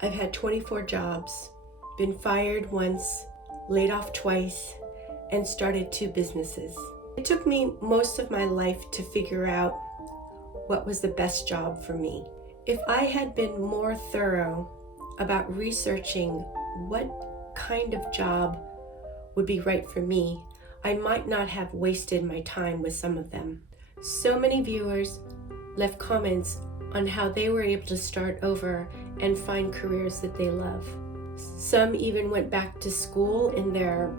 I've had 24 jobs, been fired once, laid off twice, and started 2 businesses. It took me most of my life to figure out what was the best job for me. If I had been more thorough about researching what kind of job would be right for me, I might not have wasted my time with some of them. So many viewers left comments on how they were able to start over and find careers that they love. Some even went back to school in their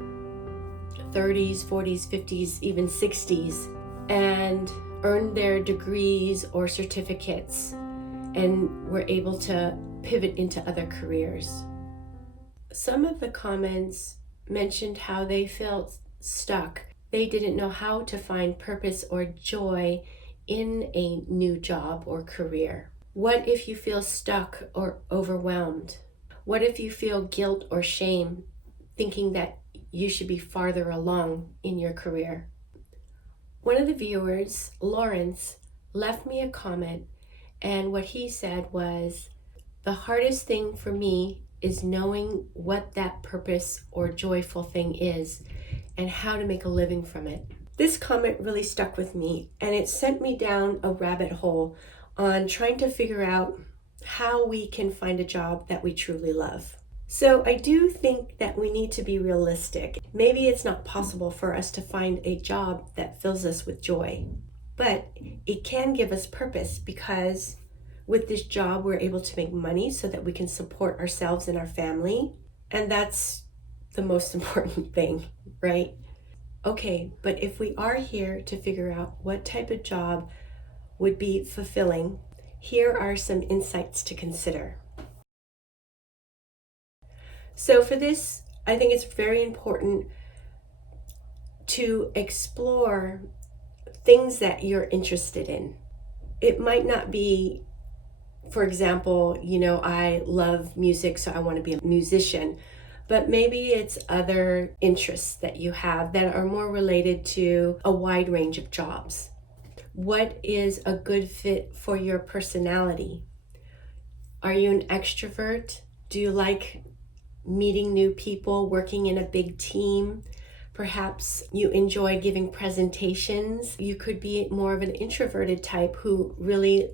30s, 40s, 50s, even 60s, and earned their degrees or certificates and were able to pivot into other careers. Some of the comments mentioned how they felt stuck. They didn't know how to find purpose or joy in a new job or career. What if you feel stuck or overwhelmed? What if you feel guilt or shame, thinking that you should be farther along in your career? One of the viewers, Lawrence, left me a comment, and what he said was, "The hardest thing for me is knowing what that purpose or joyful thing is and how to make a living from it." This comment really stuck with me, and it sent me down a rabbit hole on trying to figure out how we can find a job that we truly love. So I do think that we need to be realistic. Maybe it's not possible for us to find a job that fills us with joy, but it can give us purpose, because with this job we're able to make money so that we can support ourselves and our family, and that's the most important thing, right? Okay, but if we are here to figure out what type of job would be fulfilling, here are some insights to consider. So for this, I think it's very important to explore things that you're interested in. It might not be, for example, I love music, so I want to be a musician. But maybe it's other interests that you have that are more related to a wide range of jobs. What is a good fit for your personality? Are you an extrovert? Do you like meeting new people, working in a big team? Perhaps you enjoy giving presentations. You could be more of an introverted type who really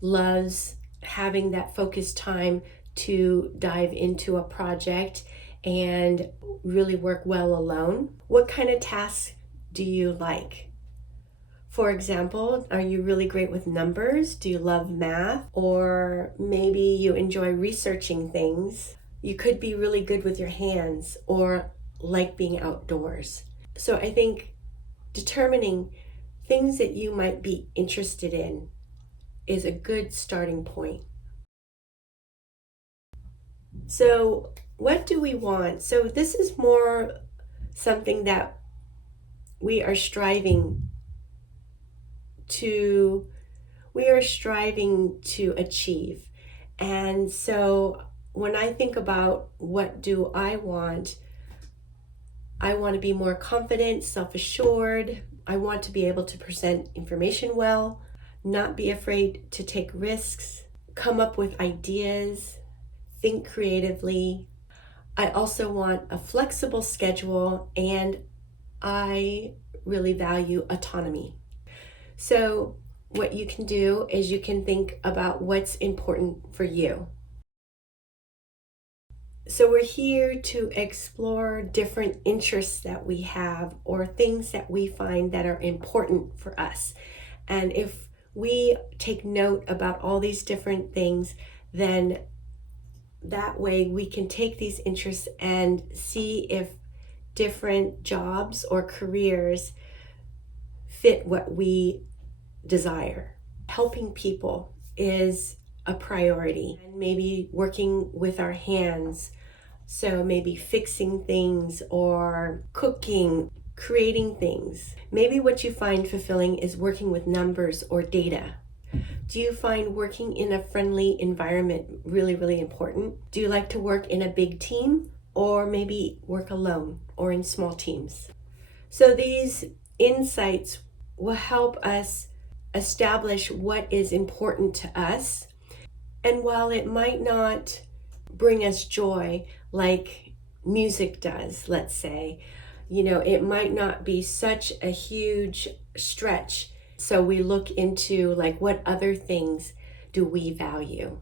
loves having that focused time to dive into a project and really work well alone. What kind of tasks do you like? For example, are you really great with numbers? Do you love math? Or maybe you enjoy researching things. You could be really good with your hands or like being outdoors. So I think determining things that you might be interested in is a good starting point. So what do we want? So this is more something that we are striving to achieve. And so when I think about what do I want to be more confident, self-assured. I want to be able to present information well, not be afraid to take risks, come up with ideas, think creatively. I also want a flexible schedule, and I really value autonomy. So what you can do is you can think about what's important for you. So we're here to explore different interests that we have or things that we find that are important for us. And if we take note about all these different things, then that way we can take these interests and see if different jobs or careers fit what we desire. Helping people is a priority, and maybe working with our hands. So maybe fixing things or cooking, creating things. Maybe what you find fulfilling is working with numbers or data. Do you find working in a friendly environment really, really important? Do you like to work in a big team, or maybe work alone or in small teams? So these insights will help us establish what is important to us. And while it might not bring us joy like music does, let's say. It might not be such a huge stretch. So we look into like, what other things do we value?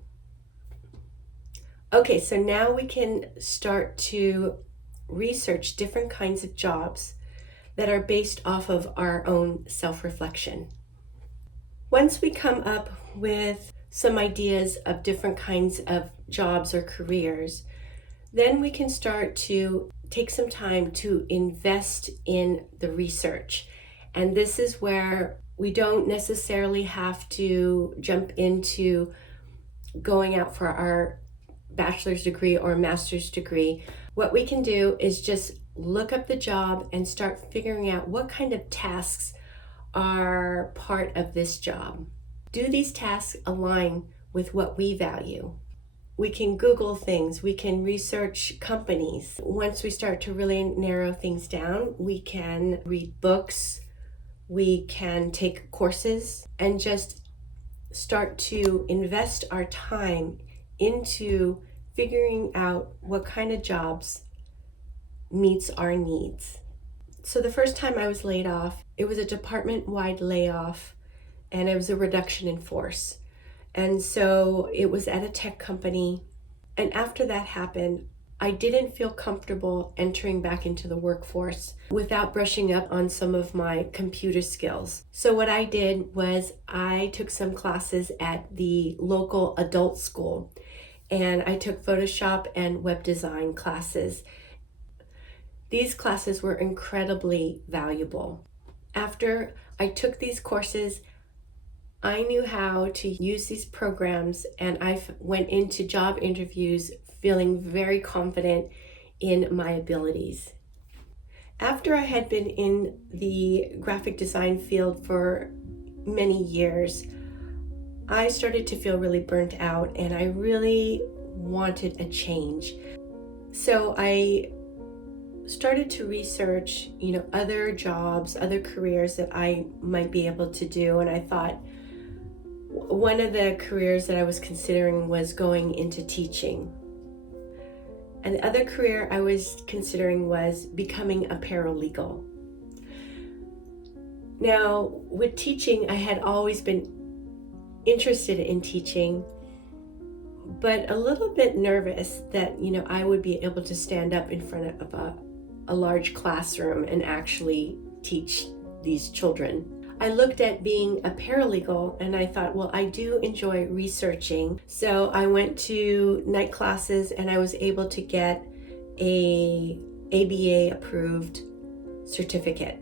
Okay, so now we can start to research different kinds of jobs that are based off of our own self-reflection. Once we come up with some ideas of different kinds of jobs or careers, then we can start to take some time to invest in the research. And this is where we don't necessarily have to jump into going out for our bachelor's degree or master's degree. What we can do is just look up the job and start figuring out what kind of tasks are part of this job. Do these tasks align with what we value? We can Google things, we can research companies. Once we start to really narrow things down, we can read books, we can take courses, and just start to invest our time into figuring out what kind of jobs meets our needs. So the first time I was laid off, it was a department-wide layoff, and it was a reduction in force. And so it was at a tech company. And after that happened, I didn't feel comfortable entering back into the workforce without brushing up on some of my computer skills. So what I did was I took some classes at the local adult school, and I took Photoshop and web design classes. These classes were incredibly valuable. After I took these courses, I knew how to use these programs, and I went into job interviews feeling very confident in my abilities. After I had been in the graphic design field for many years, I started to feel really burnt out, and I really wanted a change. So I started to research, other jobs, other careers that I might be able to do. And I thought one of the careers that I was considering was going into teaching. And the other career I was considering was becoming a paralegal. Now, with teaching, I had always been interested in teaching, but a little bit nervous that, I would be able to stand up in front of a large classroom and actually teach these children. I looked at being a paralegal and I thought, well, I do enjoy researching. So I went to night classes and I was able to get a ABA approved certificate.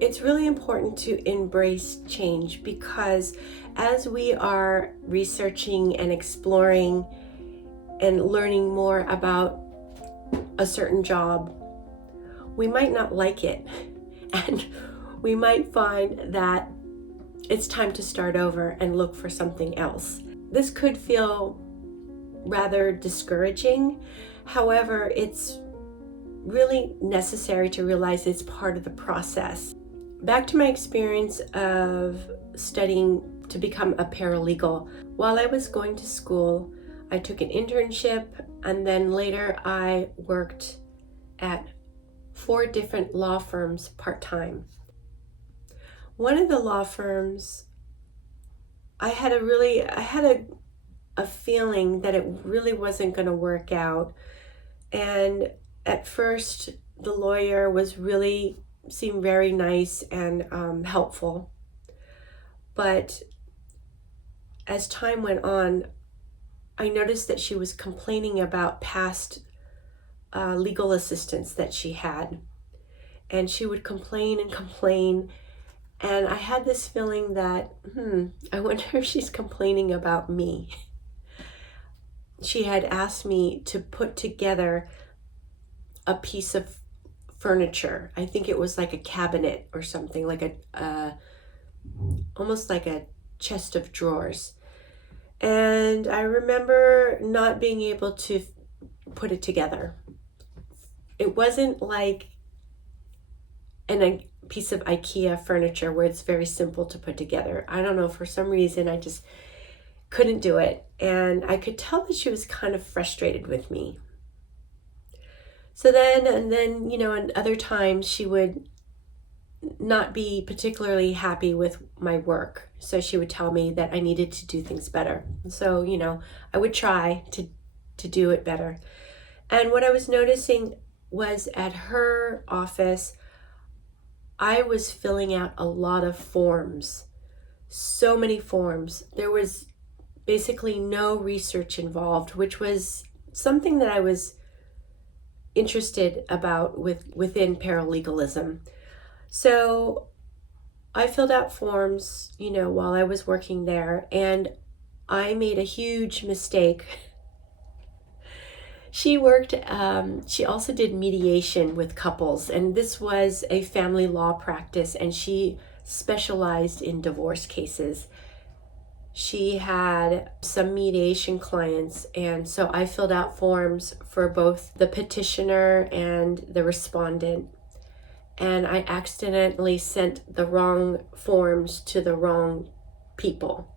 It's really important to embrace change, because as we are researching and exploring and learning more about a certain job, we might not like it, and we might find that it's time to start over and look for something else. This could feel rather discouraging. However, it's really necessary to realize it's part of the process. Back to my experience of studying to become a paralegal. While I was going to school, I took an internship, and then later I worked at 4 different law firms part-time. One of the law firms, I had a feeling that it really wasn't going to work out. And at first, the lawyer seemed very nice and helpful. But as time went on, I noticed that she was complaining about past legal assistants that she had. And she would complain and complain. And I had this feeling that, I wonder if she's complaining about me. She had asked me to put together a piece of furniture. I think it was like a cabinet or something, like almost like a chest of drawers. And I remember not being able to put it together. It wasn't like a piece of IKEA furniture where it's very simple to put together. I don't know, for some reason couldn't do it. And I could tell that she was kind of frustrated with me. So then, and other times she would not be particularly happy with my work. So she would tell me that I needed to do things better. So, I would try to do it better. And what I was noticing was at her office, I was filling out a lot of forms, so many forms. There was basically no research involved, which was something that I was interested about within paralegalism. So I filled out forms, while I was working there, and I made a huge mistake. She also did mediation with couples, and this was a family law practice, and she specialized in divorce cases. She had some mediation clients, and so I filled out forms for both the petitioner and the respondent. And I accidentally sent the wrong forms to the wrong people.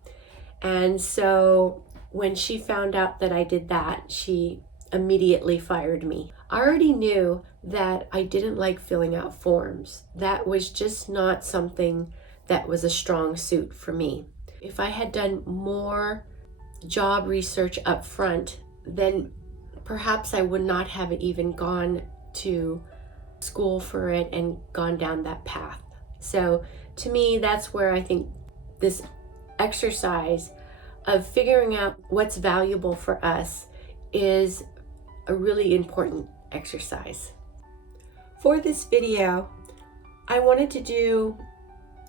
And so when she found out that I did that, she immediately fired me. I already knew that I didn't like filling out forms. That was just not something that was a strong suit for me. If I had done more job research up front, then perhaps I would not have even gone to school for it and gone down that path. So to me, that's where I think this exercise of figuring out what's valuable for us is a really important exercise. For this video, I wanted to do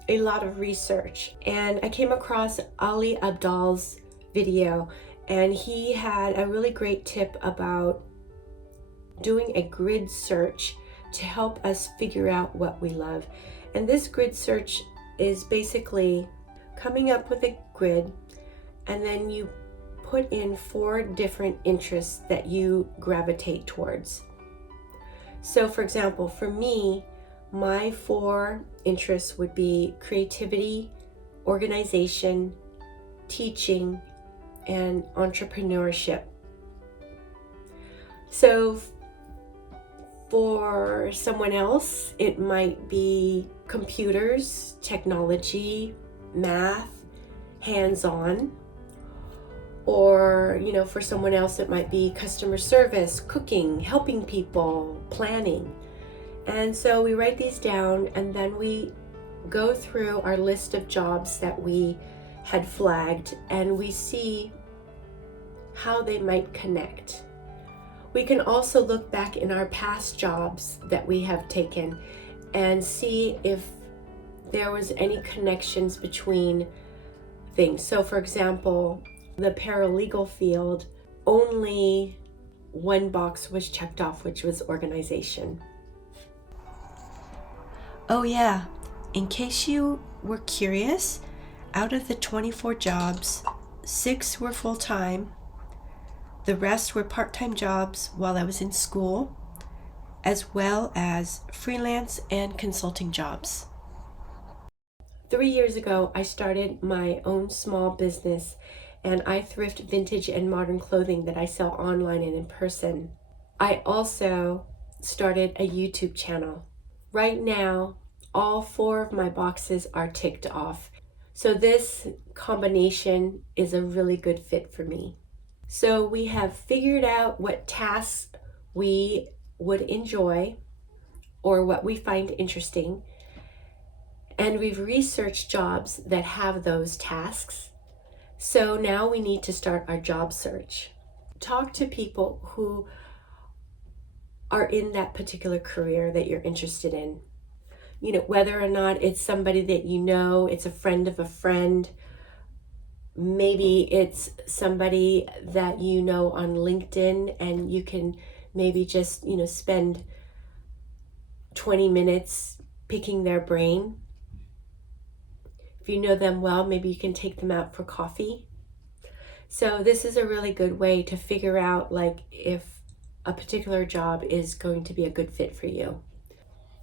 a lot of research, and I came across Ali Abdaal's video, and he had a really great tip about doing a grid search to help us figure out what we love. And this grid search is basically coming up with a grid, and then you put in 4 different interests that you gravitate towards. So for example, for me, my 4 interests would be creativity, organization, teaching, and entrepreneurship. So for someone else, it might be computers, technology, math, hands-on. Or, for someone else, it might be customer service, cooking, helping people, planning. And so we write these down, and then we go through our list of jobs that we had flagged, and we see how they might connect. We can also look back in our past jobs that we have taken and see if there was any connections between things. So for example, the paralegal field, only one box was checked off, which was organization. Oh yeah, in case you were curious, out of the 24 jobs, 6 were full-time. The rest were part-time jobs while I was in school, as well as freelance and consulting jobs. 3 years ago, I started my own small business, and I thrift vintage and modern clothing that I sell online and in person. I also started a YouTube channel. Right now, all 4 of my boxes are ticked off. So this combination is a really good fit for me. So we have figured out what tasks we would enjoy or what we find interesting, and we've researched jobs that have those tasks. So now we need to start our job search. Talk to people who are in that particular career that you're interested in. Whether or not it's somebody that it's a friend of a friend, maybe it's somebody that on LinkedIn, and you can maybe just, spend 20 minutes picking their brain. If you know them well, maybe you can take them out for coffee. So this is a really good way to figure out if a particular job is going to be a good fit for you.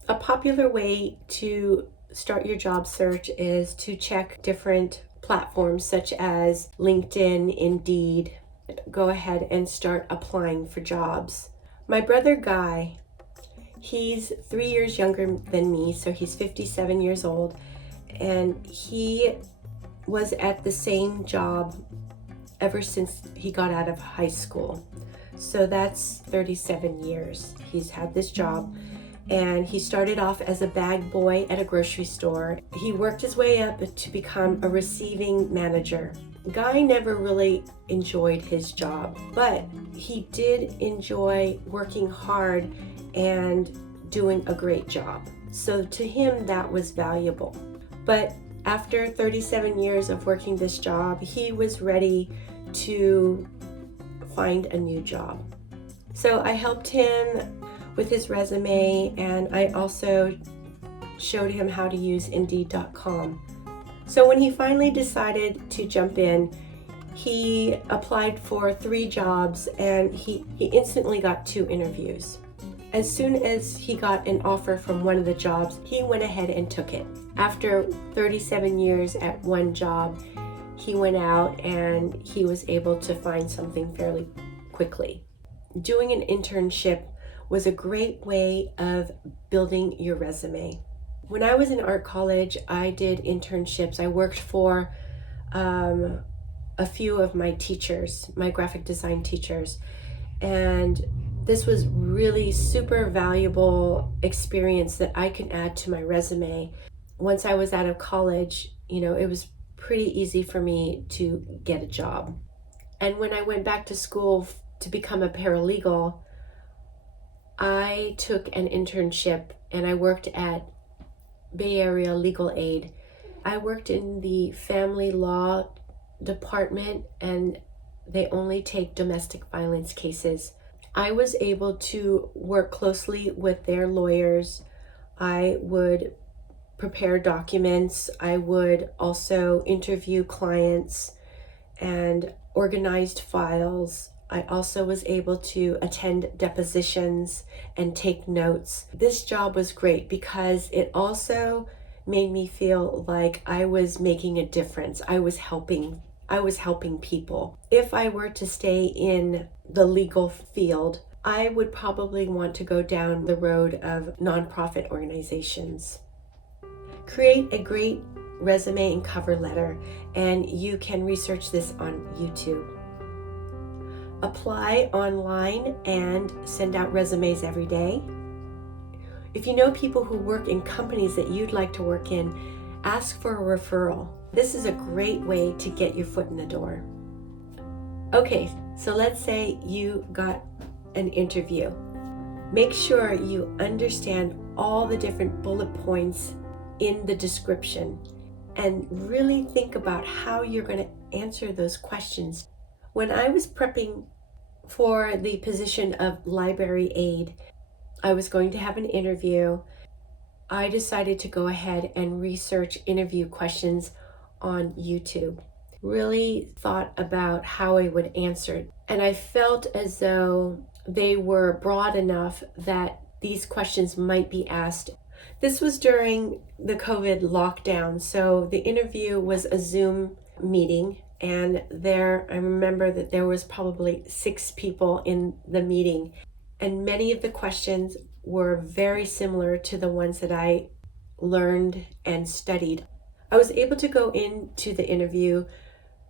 A popular way to start your job search is to check different platforms such as LinkedIn, Indeed. Go ahead and start applying for jobs. My brother Guy, he's 3 years younger than me, so he's 57 years old, and he was at the same job ever since he got out of high school. So that's 37 years he's had this job. And he started off as a bag boy at a grocery store. He worked his way up to become a receiving manager. Guy never really enjoyed his job, but he did enjoy working hard and doing a great job. So to him, that was valuable. But after 37 years of working this job, he was ready to find a new job. So I helped him with his resume, and I also showed him how to use Indeed.com. So when he finally decided to jump in, he applied for 3 jobs, and he instantly got 2 interviews. As soon as he got an offer from one of the jobs, he went ahead and took it. After 37 years at one job, he went out and he was able to find something fairly quickly. Doing an internship was a great way of building your resume. When I was in art college, I did internships. I worked for a few of my teachers, my graphic design teachers, and this was really super valuable experience that I can add to my resume. Once I was out of college, it was pretty easy for me to get a job. And when I went back to school to become a paralegal, I took an internship and I worked at Bay Area Legal Aid. I worked in the family law department, and they only take domestic violence cases. I was able to work closely with their lawyers. I would prepare documents. I would also interview clients and organized files. I also was able to attend depositions and take notes. This job was great because it also made me feel like I was making a difference. I was helping people. If I were to stay in the legal field, I would probably want to go down the road of nonprofit organizations. Create a great resume and cover letter, and you can research this on YouTube. Apply online and send out resumes every day. If you know people who work in companies that you'd like to work in, ask for a referral. This is a great way to get your foot in the door. Okay, so let's say you got an interview. Make sure you understand all the different bullet points in the description and really think about how you're going to answer those questions. When I was prepping for the position of library aide, I was going to have an interview. I decided to go ahead and research interview questions on YouTube. Really thought about how I would answer, and I felt as though they were broad enough that these questions might be asked. This was during the COVID lockdown, so the interview was a Zoom meeting, and I remember that there was probably 6 people in the meeting, and many of the questions were very similar to the ones that I learned and studied. I was able to go into the interview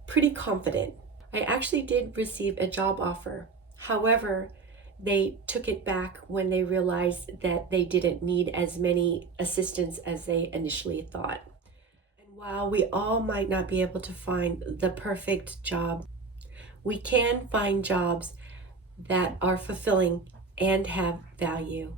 pretty confident. I actually did receive a job offer. However, they took it back when they realized that they didn't need as many assistants as they initially thought. And while we all might not be able to find the perfect job, we can find jobs that are fulfilling and have value.